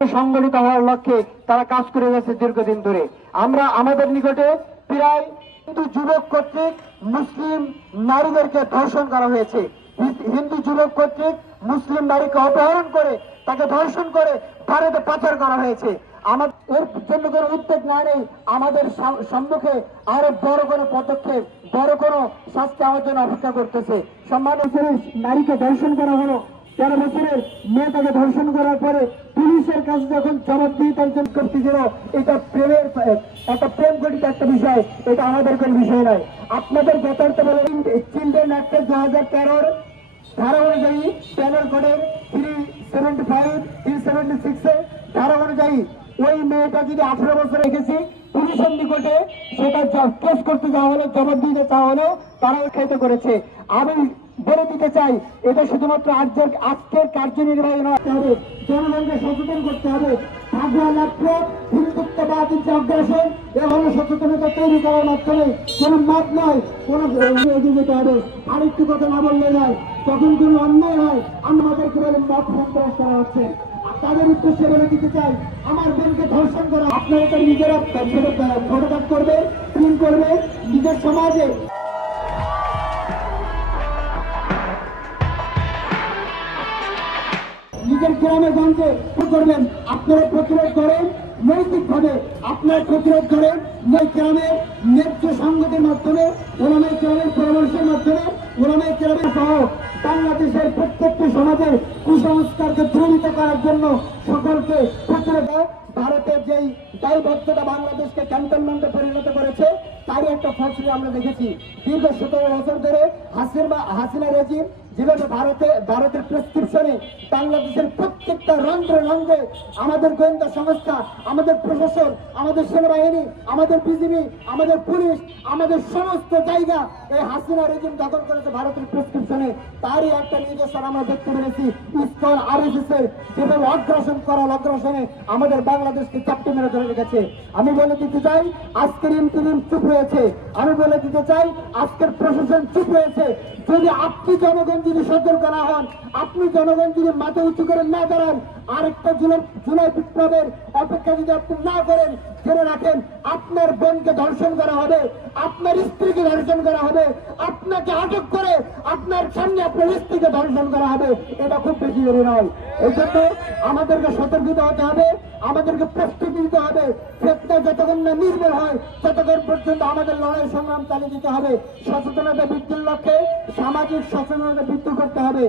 সংগঠিত হওয়ার লক্ষ্যে তারা কাজ করে যাচ্ছে দীর্ঘদিন ধরে। আমরা আমাদের নিকটে প্রায় হিন্দু যুবক কর্তৃক মুসলিম নারীদেরকে ধর্ষণ করা হয়েছে। হিন্দু যুবক কর্তৃক মুসলিম নারীকে অপহরণ করে তাকে ধর্ষণ করে ভারতে পাচার করা হয়েছে। আমাদের এর জন্য কোনো উদ্যোগ না নেই, আমাদের সম্মুখে আরো বড় কোনো পদক্ষেপ, বড় কোনো শাস্তি আমার জন্য অপেক্ষা করতেছে। সম্মানিত নারীকে ধর্ষণ করা হলো, 13 বছরের মেয়েটাকে ধর্ষণ করার পরে পুলিশের কাছে যখন জবাবদিহিতার জন্য করতেছিল, এটা প্রেমের একটা প্রেম ঘটিত একটা বিষয়, এটা আমাদের কোনো বিষয় নয়। আপনাদের যথার্থ বলেন চিলড্রেন অ্যাক্টের 2013 ধারা অনুযায়ী প্যানেল কোডের 375 376 ধারা অনুযায়ী ওই মেয়েটা যদি 18 বছর রেখেছি, পুলিশের নিকটে সেটা কেস করতে যাওয়া হলো, জবাব দিতে চাওয়া হলো, তারা উৎসাহিত করেছে। আমি বলে দিতে চাই, এটা শুধুমাত্র আজকের কার্যনির্বাহী নয়, জনগণকে সচেতন করতে হবে। হিন্দুত্ববাদী যে অগ্রাসন এবং সচেতনতা তৈরি করার মাধ্যমে কোনো মত নয়, কোনো এগিয়ে যেতে হবে। আরেকটু কথা না বললে নয়, যখন কোনো অন্যায় হয় আমাদেরকে বলে মত সন্ত্রাস করা হচ্ছে। তাদের উদ্দেশ্যে বলে দিতে চাই, আমার বোনকে ধর্ষণ করা, আপনারা তো নিজেরা ফটোগ্রাফ করবে, প্রিন্ট করবে, নিজের সমাজে নিজের গ্রামে গঞ্জে করবেন। আপনারা প্রতিরোধ করেন নৈতিকভাবে, আপনারা প্রতিরোধ করেন গ্রামের ন্যায্য সংগঠনের মাধ্যমে, ওলামায়ে কেরামের পরামর্শের মাধ্যমে, ওলামায়ে কেরামের সহ বাংলাদেশের প্রত্যেকটি সমাজের কুসংস্কারকে দূরীভূত করার জন্য সকলকে প্রতিরোধ। ভারতের যেই দায়বদ্ধতা বাংলাদেশকে ক্যান্টনমেন্টে পরিণত করেছে, তারই একটা ফলশ্রুতি আমরা দেখেছি। দীর্ঘ 17 বছর ধরে হাসিনা রেজিম যেভাবে ভারতের প্রেসক্রিপশনে বাংলাদেশের প্রত্যেকটা রন্ধ্রে রন্ধ্রে আমাদের গোয়েন্দা সংস্থা, আমাদের প্রশাসন, আমাদের সেনাবাহিনী, আমাদের বিজিবি, আমাদের পুলিশ, আমাদের সমস্ত জায়গা এই হাসিনা রেজিম দখল করেছে ভারতের প্রেসক্রিপশনে, তারই একটা নিদর্শন আমরা দেখতে পেরেছি। ইসকন আরএসএস এর যেভাবে অগ্রাসনে আমাদের বাংলাদেশকে চাপটে মেরে ধরে রেখেছে। আমি বলে দিতে চাই, আজকের ইন্টারিম চুপ রয়েছে। আমি বলে দিতে চাই, আজকের প্রশাসন চুপ রয়েছে। যদি আপনি জনগণ যদি সতর্ক না হন, আপনি জনগণ যদি মাথা উঁচু করে না দাঁড়ান, আরেকটা জুলাই বিপ্লবের অপেক্ষা যদি আপনি না করেন, জেনে রাখেন আপনার বোনকে ধর্ষণ করা হবে, আপনার স্ত্রীকে ধর্ষণ করা হবে, আপনাকে আটক করে আপনার সামনে আপনার স্ত্রীকে ধর্ষণ করা হবে। এটা খুব বেশি দেরি নয়। এই জন্য আমাদেরকে সতর্কিত হতে হবে, আমাদেরকে প্রস্তুতি নিতে হবে। ফেতনা যতক্ষণ না নির্মূল হয়, ততক্ষণ পর্যন্ত আমাদের লড়াই সংগ্রাম চালিয়ে যেতে হবে। সচেতনতা বৃদ্ধির লক্ষ্যে সামাজিক সচেতনতা বৃদ্ধি করতে হবে।